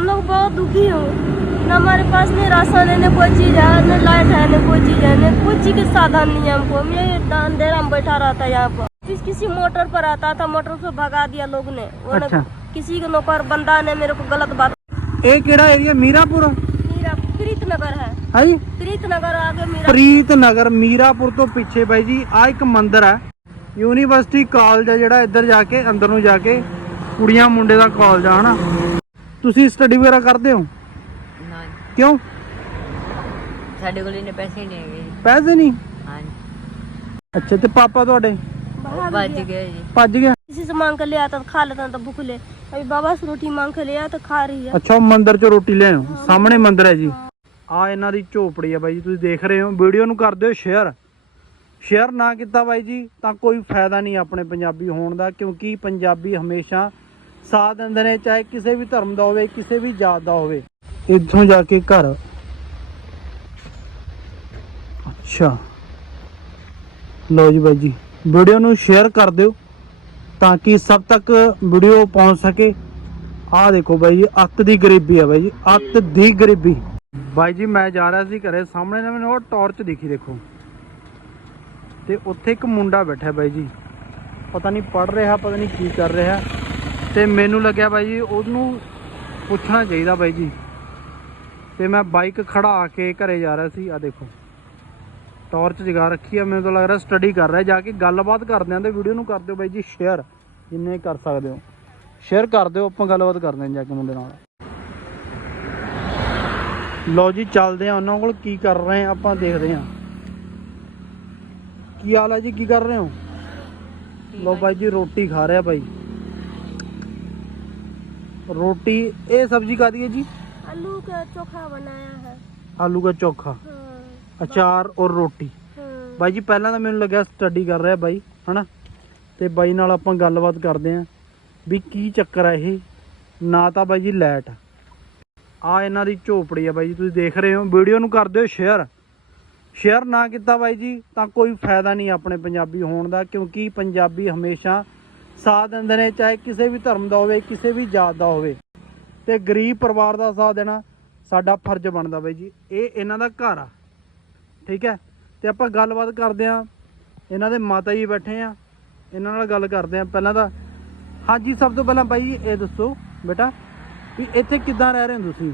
हम लोग बहुत दुखी हो न हमारे पास नहीं राशन है न कोई चीज है न लाइट है न कोई चीज है न कुछ चीज के साधन नहीं है हमको हम यही अंधेरा में बैठा रहता है यहाँ पर किस किसी मोटर पर आता था मोटर से भगा दिया लोग ने वो ने- अच्छा। किसी के नौकर बंदा ने मेरे को गलत बात ਇਹ ਕਿਹੜਾ ਏਰੀਆ ਮੀਰਾਪੁਰ मेरा प्रीत नगर है ਹੈ ਜੀ प्रीत नगर आगे मेरा ਪ੍ਰੀਤ ਨਗਰ ਮੀਰਾਪੁਰ ਤੋਂ ਪਿੱਛੇ ਬਾਈ ਜੀ ਆ ਇੱਕ ਮੰਦਿਰ ਹੈ ਯੂਨੀਵਰਸਿਟੀ ਕਾਲਜ ਹੈ ਜਿਹੜਾ ਇੱਧਰ ਜਾ ਕੇ ਅੰਦਰ ਨੂੰ ਜਾ ਕੇ ਕੁੜੀਆਂ ਮੁੰਡੇ ਦਾ ਕਾਲਜ ਆ ਹਨਾ ਤੁਸੀਂ ਸਟੱਡੀ ਵਗੈਰਾ ਕਰਦੇ ਹੋ ਨਾ ਕਿਉਂ ਸਾਡੇ ਕੋਲ ਇਹਨੇ ਪੈਸੇ ਨਹੀਂ ਹੈਗੇ ਜੀ ਪੈਸੇ ਨਹੀਂ ਹਾਂਜੀ ਅੱਛਾ ਤੇ ਪਾਪਾ ਤੁਹਾਡੇ भाग ਵੱਜ गया। ਗਏ ਜੀ ਭੱਜ ਗਿਆ किसी से मांग कर ले आता तो खा लेता तो भूख ले अभी बाबा से रोटी मांग कर ले आया तो खा रही है ਅੱਛਾ ਉਹ ਮੰਦਿਰ ਚੋਂ ਰੋਟੀ ਲੈ ਆਓ ਸਾਹਮਣੇ ਮੰਦਿਰ ਹੈ ਜੀ ਆ ਇਹਨਾਂ ਦੀ ਝੋਪੜੀ ਹੈ ਬਾਈ ਜੀ ਤੁਸੀਂ ਦੇਖ ਰਹੇ ਹੋ ਵੀਡੀਓ ਨੂੰ ਕਰ ਦਿਓ ਸ਼ੇਅਰ ਸ਼ੇਅਰ ਨਾ ਕੀਤਾ ਬਾਈ ਜੀ ਤਾਂ ਕੋਈ ਫਾਇਦਾ ਨਹੀਂ ਆਪਣੇ ਪੰਜਾਬੀ ਹੋਣ ਦਾ ਕਿਉਂਕਿ ਪੰਜਾਬੀ ਹਮੇਸ਼ਾ ਸਾਥ ਦਿੰਦੇ ਨੇ, ਚਾਹੇ ਕਿਸੇ ਵੀ ਧਰਮ ਦਾ ਹੋਵੇ, ਕਿਸੇ ਵੀ ਜਾਤ ਦਾ ਹੋਵੇ। ਇੱਥੋਂ ਜਾ ਕੇ ਘਰ। ਅੱਛਾ। ਲਓ ਜੀ ਬਾਈ ਜੀ, ਵੀਡੀਓ ਨੂੰ ਸ਼ੇਅਰ ਕਰ ਦਿਓ, ਤਾਂ ਕਿ ਸਭ ਤੱਕ ਵੀਡੀਓ ਪਹੁੰਚ ਸਕੇ। ਆਹ ਦੇਖੋ ਬਾਈ ਜੀ, ਅੱਤ ਦੀ ਗਰੀਬੀ ਆ ਬਾਈ ਜੀ, ਅੱਤ ਦੀ ਗਰੀਬੀ। ਬਾਈ ਜੀ, ਮੈਂ ਜਾ ਰਿਹਾ ਸੀ ਘਰੇ, ਸਾਹਮਣੇ ਨਾ ਮੈਨੂੰ ਉਹ ਟਾਰਚ ਦਿਖੀ, ਦੇਖੋ। ਤੇ ਉੱਥੇ ਇੱਕ ਮੁੰਡਾ ਬੈਠਾ ਬਾਈ ਜੀ। ਪਤਾ ਨਹੀਂ ਪੜ ਰਿਹਾ, ਪਤਾ ਨਹੀਂ ਕੀ ਕਰ ਰਿਹਾ। ਤੇ ਮੈਨੂੰ ਲੱਗਿਆ ਬਾਈ ਜੀ ਉਹਨੂੰ ਪੁੱਛਣਾ ਚਾਹੀਦਾ ਬਾਈ ਜੀ। ਤੇ ਮੈਂ ਬਾਈਕ ਖੜਾ ਕੇ ਘਰੇ ਜਾ ਰਿਹਾ ਸੀ ਆ ਦੇਖੋ। ਟਾਰਚ ਜਗਾ ਰੱਖੀ ਆ, ਮੈਨੂੰ ਤਾਂ ਲੱਗ ਰਿਹਾ ਸਟੱਡੀ ਕਰ ਰਿਹਾ, ਜਾ ਕੇ ਗੱਲਬਾਤ ਕਰਦੇ ਆਂ ਤੇ ਵੀਡੀਓ ਨੂੰ ਕਰ ਦਿਓ ਬਾਈ ਜੀ ਸ਼ੇਅਰ ਜਿੰਨੇ ਕਰ ਸਕਦੇ ਹੋ। ਸ਼ੇਅਰ ਕਰ ਦਿਓ, ਆਪਾਂ ਗੱਲਬਾਤ ਕਰਦੇ ਆਂ ਜਾ ਕੇ ਮੁੰਡੇ ਨਾਲ। ਲਓ ਜੀ, ਚੱਲਦੇ ਆ, ਉਹਨਾਂ ਕੋਲ ਕੀ ਕਰ ਰਹੇ ਆ, ਆਪਾਂ ਦੇਖਦੇ ਆ। ਕੀ ਹਾਲ ਹੈ ਜੀ, ਕੀ ਕਰ ਰਹੇ ਹੋ? ਲਓ ਬਾਈ ਜੀ, ਰੋਟੀ ਖਾ ਰਿਹਾ ਬਾਈ। ਰੋਟੀ ਇਹ ਸਬਜ਼ੀ ਕਾਦੀ ਹੈ ਜੀ आलू का चोखा बनाया है ਆਲੂ ਦਾ ਚੋਖਾ हाँ, ਅਚਾਰ ਔਰ ਰੋਟੀ हाँ। ਬਾਈ ਜੀ ਪਹਿਲਾਂ ਤਾਂ ਮੈਨੂੰ ਲੱਗਿਆ ਸਟੱਡੀ ਕਰ ਰਿਹਾ ਬਾਈ ਹਨਾ ਤੇ ਬਾਈ ਨਾਲ ਆਪਾਂ ਗੱਲਬਾਤ ਕਰਦੇ ਆਂ ਵੀ ਕੀ ਚੱਕਰ ਆ ਇਹ ਨਾ ਤਾਂ ਬਾਈ ਜੀ ਲਾਈਟ ਆ ਇਹਨਾਂ ਦੀ ਝੋਪੜੀ ਆ ਬਾਈ ਜੀ ਤੁਸੀਂ ਦੇਖ ਰਹੇ ਹੋ ਵੀਡੀਓ ਨੂੰ ਕਰ ਦਿਓ ਸ਼ੇਅਰ ਸ਼ੇਅਰ ਨਾ ਕੀਤਾ ਬਾਈ ਜੀ ਤਾਂ ਕੋਈ ਫਾਇਦਾ ਨਹੀਂ ਆਪਣੇ ਪੰਜਾਬੀ ਹੋਣ ਦਾ ਕਿਉਂਕਿ ਪੰਜਾਬੀ ਹਮੇਸ਼ਾ ਸਾਥ ਦਿੰਦੇ ਨੇ, ਚਾਹੇ ਕਿਸੇ ਵੀ ਧਰਮ ਦਾ ਹੋਵੇ, ਕਿਸੇ ਵੀ ਜਾਤ ਦਾ ਹੋਵੇ। ਤੇ ਗਰੀਬ ਪਰਿਵਾਰ ਦਾ ਸਾਥ ਦੇਣਾ ਸਾਡਾ ਫਰਜ਼ ਬਣਦਾ ਬਾਈ ਜੀ। ਇਹ ਇਹਨਾਂ ਦਾ ਘਰ ਆ। ਠੀਕ ਹੈ? ਤੇ ਆਪਾਂ ਗੱਲਬਾਤ ਕਰਦੇ ਆ ਇਹਨਾਂ ਦੇ ਮਾਤਾ ਜੀ ਬੈਠੇ ਆ। ਇਹਨਾਂ ਨਾਲ ਗੱਲ ਕਰਦੇ ਆ ਪਹਿਲਾਂ ਤਾਂ। ਹਾਂਜੀ, ਸਭ ਤੋਂ ਪਹਿਲਾਂ ਬਾਈ ਇਹ ਦੱਸੋ ਬੇਟਾ ਵੀ ਇੱਥੇ ਕਿੱਦਾਂ ਰਹਿ ਰਹੇ ਹੋ ਤੁਸੀਂ?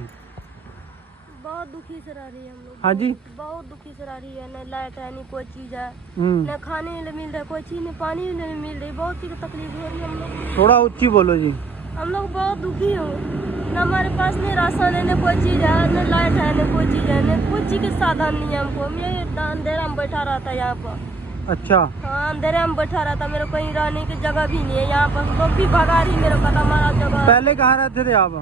बहुत दुखी से रह रही है हम लोग। हाँ जी। बहुत दुखी से रह रही है न लाइट है नहीं कोई चीज़ है हम्म। न खाने नहीं मिल रहा कोई चीज़ नहीं पानी नहीं मिल रही बहुत चीज़ तकलीफ़ हो रही है हम लोग थोड़ा उच्ची बोलो जी। हम लोग बहुत दुखी हो। न हमारे पास नहीं राशन है न कोई चीज़ है न लाइट है न कोई चीज़ है न कोई चीज़ के साधन नहीं है हमको। मैं अंधेरा में बैठा रहा था यहाँ पर। अच्छा। हाँ अंधेरे में बैठा रहता मेरे कहीं रहने की जगह भी नहीं है यहाँ पर। तो भी भगा रही मेरे पता हमारा जगह। पहले कहाँ रहते थे आप?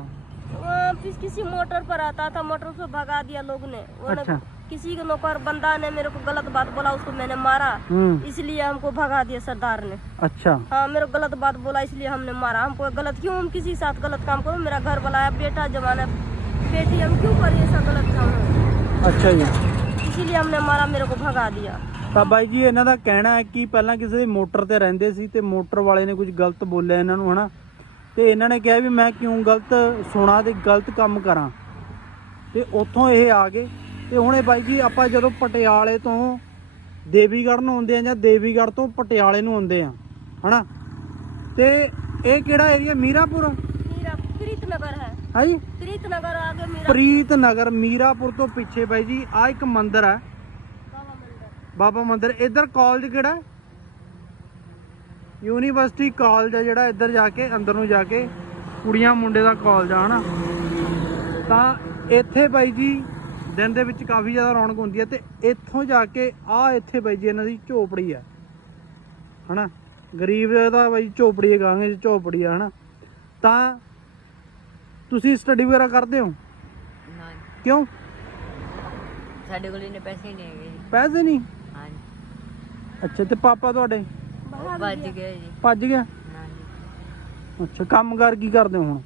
वहाँ किस- किसी मोटर पर आता था मोटर से भगा दिया लोग ने वो ने- अच्छा। किसी के नौकर बंदा ने मेरे को गलत बात बोला उसको मैंने मारा हम्म इसलिए हमको भगा दिया सरदार ने अच्छा हाँ मेरे को गलत बात बोला इसलिए हमने मारा हमको गलत क्यों हम किसी के साथ गलत काम करो मेरा घर वाला है बेटा जमाना बेटी हम क्यों करिए ऐसा गलत काम ਅੱਛਾ ਜੀ इसीलिए हमने मारा मेरे को भगा दिया ਤਾਂ ਬਾਈ ਜੀ ਇਹਨਾਂ ਦਾ ਕਹਿਣਾ ਹੈ ਕਿ ਪਹਿਲਾਂ ਕਿਸੇ ਦੀ ਮੋਟਰ ਤੇ ਰਹਿੰਦੇ ਸੀ ਤੇ ਮੋਟਰ ਵਾਲੇ ਨੇ ਕੁਝ ਗਲਤ ਬੋਲਿਆ ਇਹਨਾਂ ਨੂੰ ਹਨਾ ਤੇ ਇਹਨਾਂ ਨੇ ਕਿਹਾ ਵੀ ਮੈਂ ਕਿਉਂ ਗਲਤ ਸੁਣਾ ਤੇ ਗਲਤ ਕੰਮ ਕਰਾਂ। ਤੇ ਉੱਥੋਂ ਇਹ ਆ ਗਏ। ਤੇ ਇਹ ਬਾਈ ਜੀ ਆਪਾਂ ਜਦੋਂ ਪਟਿਆਲੇ ਤੋਂ ਦੇਵੀਗੜ੍ਹ ਨੂੰ ਆਉਂਦੇ ਆ ਜਾਂ ਦੇਵੀਗੜ੍ਹ ਤੋਂ ਪਟਿਆਲੇ ਨੂੰ ਆਉਂਦੇ ਆ ਹਨਾ? ਤੇ ਇਹ ਕਿਹੜਾ ਏਰੀਆ ਮੀਰਾਪੁਰ? ਪ੍ਰੀਤ ਨਗਰ ਹੈ। ਮੀਰਾਪੁਰ ਤੋਂ ਪਿੱਛੇ ਬਾਈ ਜੀ ਆ ਇੱਕ ਮੰਦਿਰ ਹੈ। ਬਾਬਾ ਮੰਦਿਰ। ਬਾਬਾ ਇੱਧਰ ਕਾਲਜ ਕਿਹੜਾ ਹੈ? ਯੂਨੀਵਰਸਿਟੀ ਕਾਲਜ ਹੈ ਜਿਹੜਾ ਇੱਧਰ ਜਾ ਕੇ ਅੰਦਰ ਨੂੰ ਜਾ ਕੇ ਕੁੜੀਆਂ ਮੁੰਡੇ ਦਾ ਕਾਲਜ ਆ ਹਨਾ? ਤਾਂ ਇੱਥੇ ਬਾਈ ਜੀ ਦਿਨ ਦੇ ਵਿੱਚ ਕਾਫੀ ਜ਼ਿਆਦਾ ਰੌਣਕ ਹੁੰਦੀ ਹੈ ਤੇ ਇੱਥੋਂ ਜਾ ਕੇ ਆ ਇੱਥੇ ਬਾਈ ਜੀ ਇਹਨਾਂ ਦੀ ਝੋਪੜੀ ਹੈ ਹਨਾ? ਗਰੀਬ ਦਾ ਬਾਈ ਝੋਪੜੀ ਕਹਾਂਗੇ ਝੋਪੜੀ ਆ ਹਨਾ? ਤਾਂ ਤੁਸੀਂ ਸਟੱਡੀ ਵਗੈਰਾ ਕਰਦੇ ਹੋ? ਨਾ ਕਿਉਂ? ਸਾਡੇ ਕੋਲ ਇਹਨੇ ਪੈਸੇ ਨਹੀਂ ਹੈਗੇ ਪੈਸੇ ਨਹੀਂ? ਹਾਂਜੀ ਅੱਛਾ ਤੇ ਪਾਪਾ ਤੁਹਾਡੇ? भाग ਵੱਜ गया। ਗਏ ਜੀ ਭੱਜ ਗਿਆ ਹਾਂਜੀ ਅੱਛਾ ਕੰਮਕਾਰ ਕੀ ਕਰਦੇ ਹੋ ਹੁਣ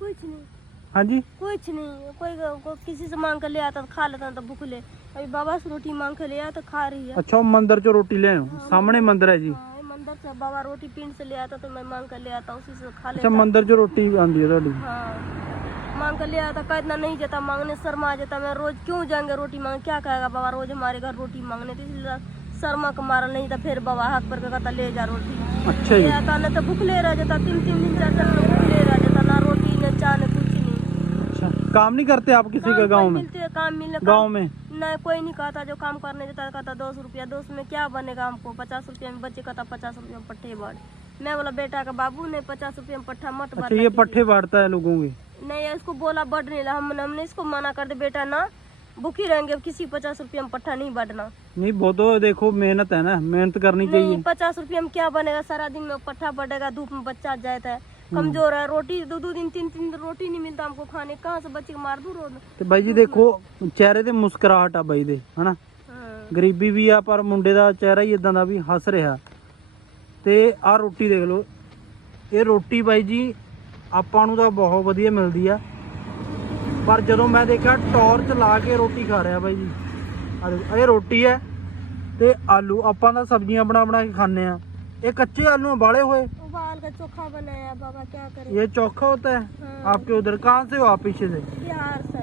कुछ नहीं ਹਾਂਜੀ कुछ नहीं कोई, कोई किसी से मांग कर ले आता तो खा लेता तो भूख ले अभी बाबा से रोटी मांग कर ले आया तो खा रही है ਅੱਛਾ ਉਹ ਮੰਦਿਰ ਚੋਂ ਰੋਟੀ ਲੈ ਆਓ ਸਾਹਮਣੇ ਮੰਦਿਰ ਹੈ ਜੀ हाँ, ये मंदिर से बाबा रोटी पिंड से ले आता तो मैं मांग कर ले आता उसी से खा ਅੱਛਾ लेता ਮੰਦਿਰ ਚੋਂ ਰੋਟੀ ਆਉਂਦੀ ਹੈ ਤੁਹਾਡੀ हाँ मांग कर ले आया था कह इतना नहीं जाता मांगने शर्मा आ जाता मैं रोज क्यों जाएंगे रोटी मांग क्या कहेगा बाबा रोज हमारे घर रोटी मांगने तो इसलिए शर्मा का मारा नहीं था फिर बाबा हाथ पर कहता ले जा रोटी। अच्छा ले आता नहीं तो भूखले रह जाता तीन तीन दिन चार चार दिन भूखले रह जाता ना रोटी न चाय न कुछ नहीं। अच्छा। काम नहीं करते आप किसी के गाँव में? मिलते काम मिलने गाँव में? नहीं कोई नहीं कहता जो काम करने देता कहता दो सौ रुपया दो सौ में क्या बनेगा हमको? पचास रुपया में बच्चे कहता पचास रुपया में पट्टे बाढ़ मैं बोला बेटा का बाबू ने पचास रुपया में पट्टा मत अच्छा ये पट्टे बांटता है लोगों के? नहीं इसको बोला बढ़ नहीं रहा हम हमने इसको मना कर दे बेटा ना। भूखी रहेंगे किसी पचास रुपया में पट्टा नहीं बढ़ना नहीं वो तो देखो मेहनत है ना मेहनत करनी नहीं चाहिए पचास रुपया में क्या बनेगा सारा दिन में पट्टा बढ़ेगा धूप में बच्चा जाता है कमजोर है रोटी दो दो दिन तीन तीन दिन रोटी नहीं मिलता हमको खाने कहाँ से बच्चे को मार दूँ रोड ਤੇ ਬਾਈ ਜੀ ਦੇਖੋ ਚਿਹਰੇ ਤੇ ਮੁਸਕਰਾਹਟ ਆ ਬਾਈ ਦੇ ਹਨਾ हाँ ਗਰੀਬੀ ਵੀ ਆ ਪਰ ਮੁੰਡੇ ਦਾ ਚਿਹਰਾ ਹੀ ਇਦਾਂ ਦਾ ਵੀ ਹੱਸ ਰਿਹਾ ਤੇ ਆਹ ਰੋਟੀ ਦੇਖ ਲਓ ਇਹ ਰੋਟੀ ਬਾਈ ਜੀ ਆਪਾਂ ਨੂੰ ਤਾਂ ਬਹੁਤ ਵਧੀਆ ਮਿਲਦੀ ਆ ਪਰ ਜਦੋਂ ਮੈਂ ਦੇਖਿਆ ਟਾਰਚ ਲਾ ਕੇ ਰੋਟੀ ਖਾ ਰਿਹਾ ਬਾਈ ਜੀ ਆਹ ਦੇਖੋ, ਇਹ ਰੋਟੀ ਹੈ ਤੇ ਆਲੂ ਆਪਾਂ ਤਾਂ ਸਬਜ਼ੀਆਂ ਬਣਾ ਬਣਾ ਕੇ ਖਾਂਦੇ ਆ ਇਹ ਕੱਚੇ ਆਲੂ ਆ ਬਾਲੇ ਹੋਏ उबाल का चोखा बनाया बाबा क्या करें ये चोखा होता है हाँ। आपके उधर कहाँ से हो आप पीछे से बिहार से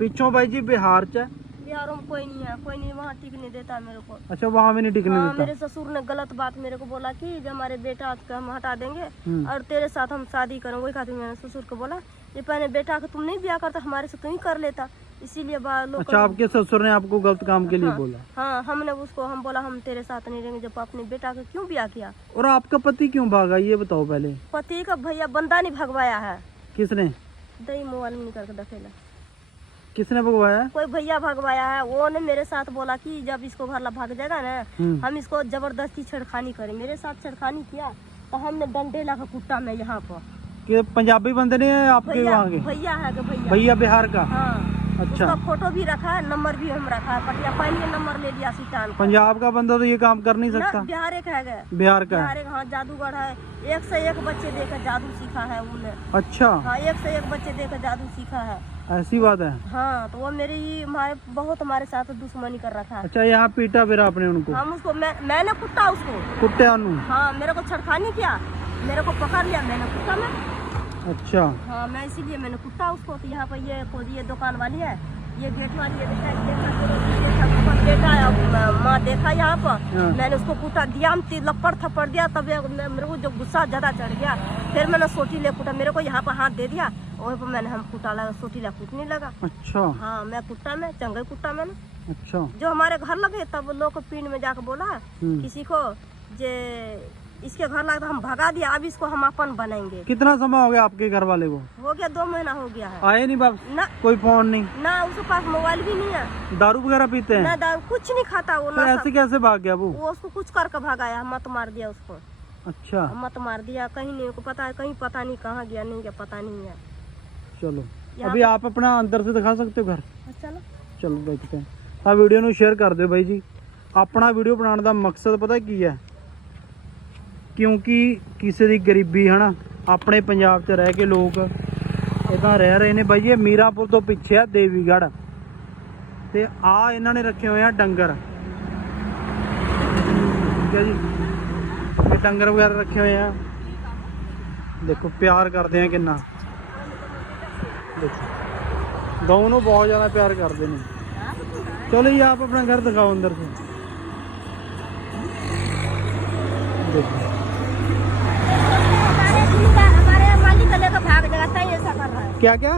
पिछों भाई जी बिहार च है बिहारों में कोई नहीं है कोई नहीं वहाँ टिक नहीं देता मेरे को अच्छा वहाँ भी नहीं टिकने हाँ देता मेरे ससुर ने गलत बात मेरे को बोला कि जब हमारे बेटा को हम हटा देंगे हम्म। और तेरे साथ हम शादी करेंगे वही खातिर मैंने ससुर को बोला ये पहले बेटा को तुम नहीं ब्याह करता हमारे से तुम ही कर लेता। इसीलिए अच्छा आपके ससुर ने आपको गलत काम के लिए बोला? हाँ हमने उसको हम बोला हम तेरे साथ नहीं रहेंगे जब अपने बेटा का क्यों ब्याह किया? और आपका पति क्यों भागा ये बताओ पहले। पति का भैया बंदा नहीं भगवाया है। किसने? दही मोबाइल में निकल के दखेला किसने भगवाया? कोई भैया भगवाया है वो ने मेरे साथ बोला कि जब इसको घर ला भाग जाएगा ना हम्म। हम इसको ज़बरदस्ती छेड़खानी करें। मेरे साथ छेड़खानी किया तो हमने डंडे ला के कुट्टा में यहाँ पर। कि पंजाबी बंदे ने आपके वहाँ के? भैया है कि भैया। भैया बिहार का? हाँ। अच्छा। उसका फ़ोटो भी रखा है नंबर भी हम रखा है पटिया पानी नंबर ले लिया सीटान पंजाब का बंदा तो ये काम कर नहीं सकता। बिहार एक है बिहार का? बिहार है एक हाँ जादूगर है। एक से एक बच्चे देकर जादू सीखा है उन्हें अच्छा। हाँ एक से एक बच्चे देकर जादू सीखा है। ऐसी बात है? हाँ तो वो मेरे ही हमारे बहुत हमारे साथ दुश्मनी कर रखा है। अच्छा यहाँ पीटा फिर आपने उनको? हम उसको मैं मैंने कुट्टा उसको। कुट्टे हाँ मेरे को छड़खानी किया मेरे को पकड़ लिया मैंने कुट्टा मैं। अच्छा। हाँ मैं इसीलिए मैंने कुट्टा उसको तो यहाँ पर ये को ये दुकान वाली है ये गेट वाली है बेटा माँ देखा यहाँ पर हाँ। मैंने उसको कुटा दिया हम लपड़ थप्पड़ दिया तब मेरे को जो गुस्सा ज़्यादा चढ़ गया फिर मैंने सोटी ले कुटा मेरे को यहाँ पर हाथ दे दिया वहीं पर मैंने हम कुटा लगा सोटी ला कूटने लगा। अच्छा। हाँ मैं कुट्टा में चंगे कुट्टा मैंने अच्छा। जो हमारे घर लगे तब लोग पीठ में जाकर बोला हम्म। किसी को जे इसके घर लगा हम भगा दिया अब इसको हम अपन बनाएंगे कितना समय हो गया आपके घर वाले को हो गया दो महीना हो गया है आए नहीं वापस ना कोई फोन नहीं ना उसके पास मोबाइल भी नहीं है दारू वगैरह पीते हैं ना दारू कुछ नहीं खाता वो तो ना ऐसे कैसे भाग गया वो वो उसको कुछ करके भगाया मत मार दिया उसको अच्छा मत मार दिया कहीं नहीं को पता है कहीं पता नहीं कहाँ गया नहीं गया पता नहीं है चलो यहाँ अभी आप अपना अंदर से दिखा सकते हो घर चलो ਚਲੋ ਦੇਖਦੇ ਹਾਂ ਆ ਵੀਡੀਓ ਨੂੰ ਸ਼ੇਅਰ ਕਰ ਦਿਓ ਬਾਈ ਜੀ ਆਪਣਾ ਵੀਡੀਓ ਬਣਾਉਣ ਦਾ ਮਕਸਦ ਪਤਾ ਕੀ ਹੈ ਕਿਉਂਕਿ ਕਿਸੇ ਦੀ ਗਰੀਬੀ ਹੈ ਨਾ ਆਪਣੇ ਪੰਜਾਬ 'ਚ ਰਹਿ ਕੇ ਲੋਕ ਇਦਾਂ ਰਹਿ ਰਹੇ ਨੇ ਬਾਈ, ਇਹ ਮੀਰਾਪੁਰ ਤੋਂ ਪਿੱਛੇ ਆ ਦੇਵੀਗੜ ਤੇ ਆ ਇਹਨਾਂ ਨੇ ਰੱਖੇ ਹੋਏ ਆ ਡੰਗਰ। ਠੀਕ ਹੈ ਜੀ? ਇਹ ਡੰਗਰ ਵਗੈਰਾ ਰੱਖੇ ਹੋਏ ਆ। ਦੇਖੋ, ਪਿਆਰ ਕਰਦੇ ਆ ਕਿੰਨਾ। ਦੇਖੋ ਗਾਉਂ ਨੂੰ ਬਹੁਤ ਜ਼ਿਆਦਾ ਪਿਆਰ ਕਰਦੇ ਨੇ। ਚਲੋ ਜੀ, ਆਪ ਆਪਣਾ ਘਰ ਦਿਖਾਓ ਅੰਦਰ ਤੋਂ क्या क्या?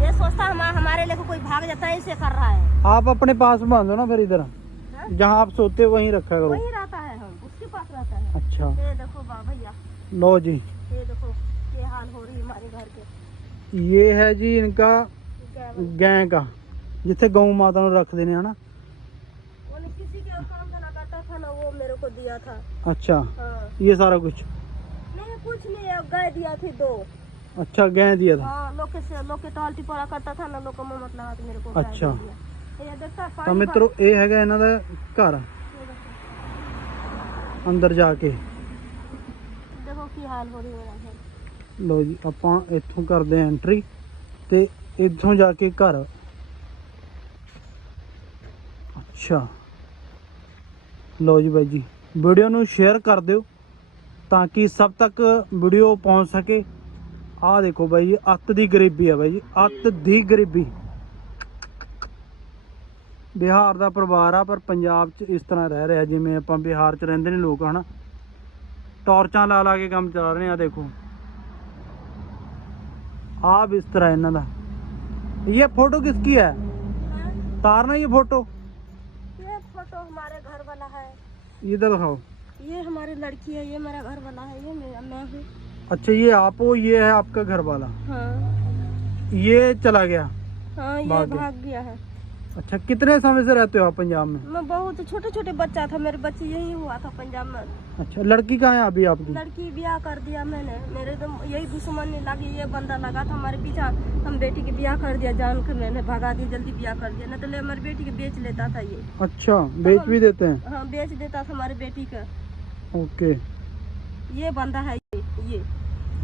ये सोचता हम हमारे लिए तो कोई भाग जाता है इसे कर रहा है। आप अपने पास बांधो ना फिर इधर। हाँ? जहाँ आप सोते हो वही रखा करो। वही रहता है हम उसके पास रहता है। अच्छा। ये देखो भैया। लो जी। ये देखो ये हाल हो रही है हमारे घर के। ये है जी इनका गाय का जिथे गौ माता ने रख देने है ना? किसी के काम ना करता था ना वो मेरे को दिया था। अच्छा। हाँ। ये सारा कुछ? नहीं कुछ नहीं गाय दिया थी दो। अच्छा गैं दिया था हाँ लोग के से लोग के टॉल टिपोरा करता था ना लोग को मुंह मत लगा तो मेरे को गाय अच्छा। दे दिया। ये देखता है, ਤਾਂ पानी ਮਿੱਤਰੋ ਇਹ ਹੈਗਾ ਇਹਨਾਂ ਦਾ ਘਰ भर- ये देखो ਅੰਦਰ ਜਾ ਕੇ देखो की हाल हो रही है मेरा घर ਲੋ ਜੀ ਆਪਾਂ ਇੱਥੋਂ ਕਰਦੇ ਆਂ ਐਂਟਰੀ ਤੇ ਇੱਥੋਂ ਜਾ ਕੇ ਘਰ ਅੱਛਾ ਲੋ ਜੀ ਬਾਈ ਜੀ ਵੀਡੀਓ ਨੂੰ ਸ਼ੇਅਰ ਕਰ ਦਿਓ ਤਾਂ ਕਿ ਸਭ ਤੱਕ ਵੀਡੀਓ ਪਹੁੰਚ ਸਕੇ ਆਹ ਦੇਖੋ ਬਾਈ ਜੀ ਅੱਤ ਦੀ ਗਰੀਬੀ ਆ ਬਾਈ ਜੀ ਅੱਤ ਦੀ ਗਰੀਬੀ। ਬਿਹਾਰ ਦਾ ਪਰਿਵਾਰ ਆ ਪਰ ਪੰਜਾਬ 'ਚ ਇਸ ਤਰ੍ਹਾਂ ਰਹਿ ਰਿਹਾ ਜਿਵੇਂ ਆਪਾਂ ਬਿਹਾਰ 'ਚ ਰਹਿੰਦੇ ਨੇ ਲੋਕ ਹਨਾ। ਟਾਰਚਾਂ ਲਾ ਲਾ ਕੇ ਕੰਮ ਚਲਾ ਰਹੇ ਆ ਦੇਖੋ। ਆ ਬਿਸਤਰਾ ਇਹਨਾਂ ਦਾ। ਇਹ फोटो किसकी है तारना ये फोटो ये फोटो हमारे घर वाला है इधर दिखाओ ये हमारी लड़की है ये मेरा घर वाला है ये मैं हूँ अच्छा ये आप हो ये है आपका घर वाला हाँ। ये चला गया? हाँ ये भाग गया। भाग गया है। अच्छा कितने समय से रहते हो आप पंजाब में? मैं बहुत छोटे छोटे बच्चा था मेरे बच्चे यही हुआ था पंजाब में। अच्छा लड़की कहाँ है अभी आपकी? लड़की ब्याह कर दिया मैंने। मेरे तो यही दुश्मनी लगी ये बंदा लगा था हमारे पीछा। हम बेटी के ब्याह कर दिया जान कर मैंने भगा दिया जल्दी ब्याह कर दिया। नहीं तो हमारी बेटी के बेच लेता था ये। अच्छा बेच भी देते हैं? हाँ बेच देता था हमारी बेटी का। ओके। ये बंदा है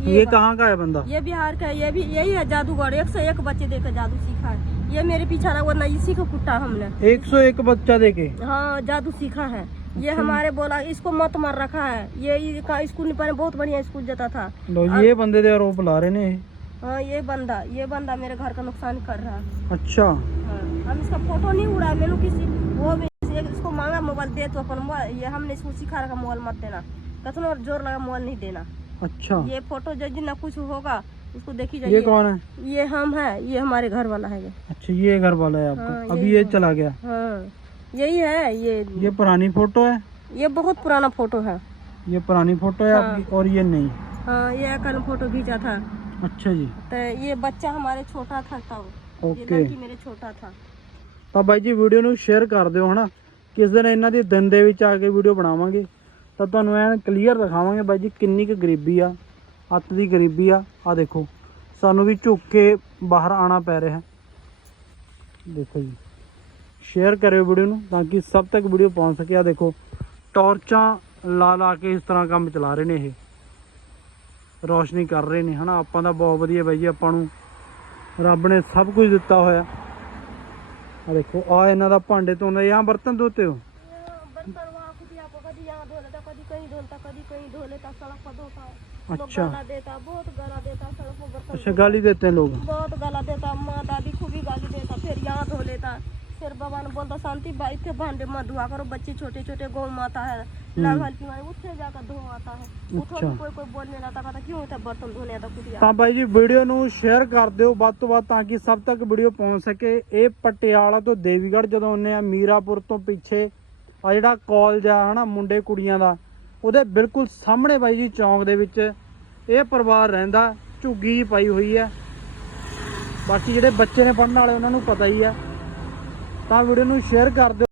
ये बंदा- कहाँ का है बंदा? ये बिहार का है, ये भी यही है जादूगर। एक से एक बच्चे देकर जादू सीखा है। ये मेरे पीछा रहा वरना इसी को कुटा हमने। 101 बच्चा देके हाँ जादू सीखा है। ये अच्छा। हमारे बोला इसको मत मार रखा है। ये स्कूल पढ़े बहुत बढ़िया स्कूल जाता था। लो ये बंदे दे आरोप ला रहे ने। हाँ ये बंदा ये बंदा मेरे घर का नुकसान कर रहा है। अच्छा। हाँ, हम इसका फ़ोटो नहीं उड़ा मैंने किसी वो भी इसको मांगा मोबाइल दे तो अपन ये हमने इसको सिखा रखा मोबाइल मत देना। कतना ज़ोर लगा मोबाइल नहीं देना। अच्छा ये फोटो जो जितना कुछ होगा उसको देखी ये जाइए कौन है ये हम है ये हमारे घर वाला है ये अच्छा ये घर वाला है हाँ, आपका अभी यही ये है। चला गया हाँ यही है ये ये पुरानी फोटो है ये बहुत पुराना फोटो है ये पुरानी फोटो है हाँ। आपकी और ये नहीं हाँ ये कल फोटो खींचा था अच्छा जी तो ये बच्चा हमारे छोटा था तब ये ओके लड़की मेरे छोटा था ਤਾਂ ਬਾਈ ਜੀ ਵੀਡੀਓ ਨੂੰ ਸ਼ੇਅਰ ਕਰ ਦਿਓ ਹਨਾ ਕਿਸ ਦਿਨ ਇਹਨਾਂ ਦੇ ਦਿਨ ਦੇ ਵਿੱਚ ਆ ਕੇ ਵੀਡੀਓ ਬਣਾਵਾਂਗੇ ਤਾਂ ਤੁਹਾਨੂੰ ਐਨ ਕਲੀਅਰ ਦਿਖਾਵਾਂਗੇ ਬਾਈ ਜੀ ਕਿੰਨੀ ਕੁ ਗਰੀਬੀ ਆ, ਅੱਤ ਦੀ ਗਰੀਬੀ ਆ ਆ ਦੇਖੋ, ਸਾਨੂੰ ਵੀ ਝੁੱਕ ਕੇ ਬਾਹਰ ਆਣਾ ਪੈ ਰਿਹਾ। ਦੇਖੋ ਜੀ ਸ਼ੇਅਰ ਕਰਿਓ ਵੀਡੀਓ ਨੂੰ ਤਾਂ ਕਿ ਸਭ ਤੱਕ ਵੀਡੀਓ ਪਹੁੰਚ ਸਕੇ। ਆ ਦੇਖੋ, ਟਾਰਚਾਂ ਲਾ ਲਾ ਕੇ ਇਸ ਤਰ੍ਹਾਂ ਕੰਮ ਚਲਾ ਰਹੇ ਨੇ ਇਹ। ਰੋਸ਼ਨੀ ਕਰ ਰਹੇ ਨੇ, ਹਨਾ? ਆਪਾਂ ਦਾ ਬਹੁਤ ਵਧੀਆ ਬਾਈ ਜੀ, ਆਪਾਂ ਨੂੰ ਰੱਬ ਨੇ ਸਭ ਕੁਝ ਦਿੱਤਾ ਹੋਇਆ। ਆ ਦੇਖੋ ਆ ਇਹਨਾਂ ਦਾ ਭਾਂਡੇ ਧੋਂਦੇ ਜਾਂ ਬਰਤਨ ਧੋਤੇ ਹੋ। कभी कहीं धोता कभी कहीं धो लेता सड़क पर धोता है लोग अच्छा। गाला देता बहुत गाला देता सड़क पर बर्तन अच्छा गाली देते हैं लोग बहुत गाला देता माँ दादी खूब ही गाली देता फिर यहाँ धो लेता फिर बाबा ने बोलता शांति भाई थे भांडे मत धुआ करो बच्चे छोटे छोटे गौ माता है लाल पीवाने उठे जाकर धो आता है उठो अच्छा। भी कोई कोई बोलने लगता कहता क्यों होता बर्तन धोने आता खुद ਤਾਂ ਬਾਈ ਜੀ ਵੀਡੀਓ ਨੂੰ ਸ਼ੇਅਰ ਕਰ ਦਿਓ ਵੱਧ ਤੋਂ ਵੱਧ ਤਾਂ ਕਿ ਸਭ ਤੱਕ ਵੀਡੀਓ ਪਹੁੰਚ ਸਕੇ ਇਹ ਪਟਿਆਲਾ ਤੋਂ ਦੇਵੀਗੜ੍ਹ ਜਦੋਂ ਆਉਂਦੇ ਆ ਮੀਰਾਪੁਰ ਤੋਂ ਪਿੱਛੇ ਆ ਜਿਹੜਾ ਕਾਲਜ ਆ ਹਨਾ ਮੁੰਡੇ ਕੁੜੀਆਂ ਦਾ ਉਹਦੇ ਬਿਲਕੁਲ ਸਾਹਮਣੇ ਬਾਈ ਜੀ ਚੌਂਕ ਦੇ ਵਿੱਚ ਇਹ ਪਰਿਵਾਰ ਰਹਿੰਦਾ, ਝੁੱਗੀ ਜੀ ਪਾਈ ਹੋਈ ਹੈ। ਬਾਕੀ ਜਿਹੜੇ ਬੱਚੇ ਨੇ ਪੜਨ ਵਾਲੇ, ਉਹਨਾਂ ਨੂੰ ਪਤਾ ਹੀ ਹੈ ਤਾਂ ਵੀਡੀਓ ਨੂੰ ਸ਼ੇਅਰ ਕਰ ਦਿਓ।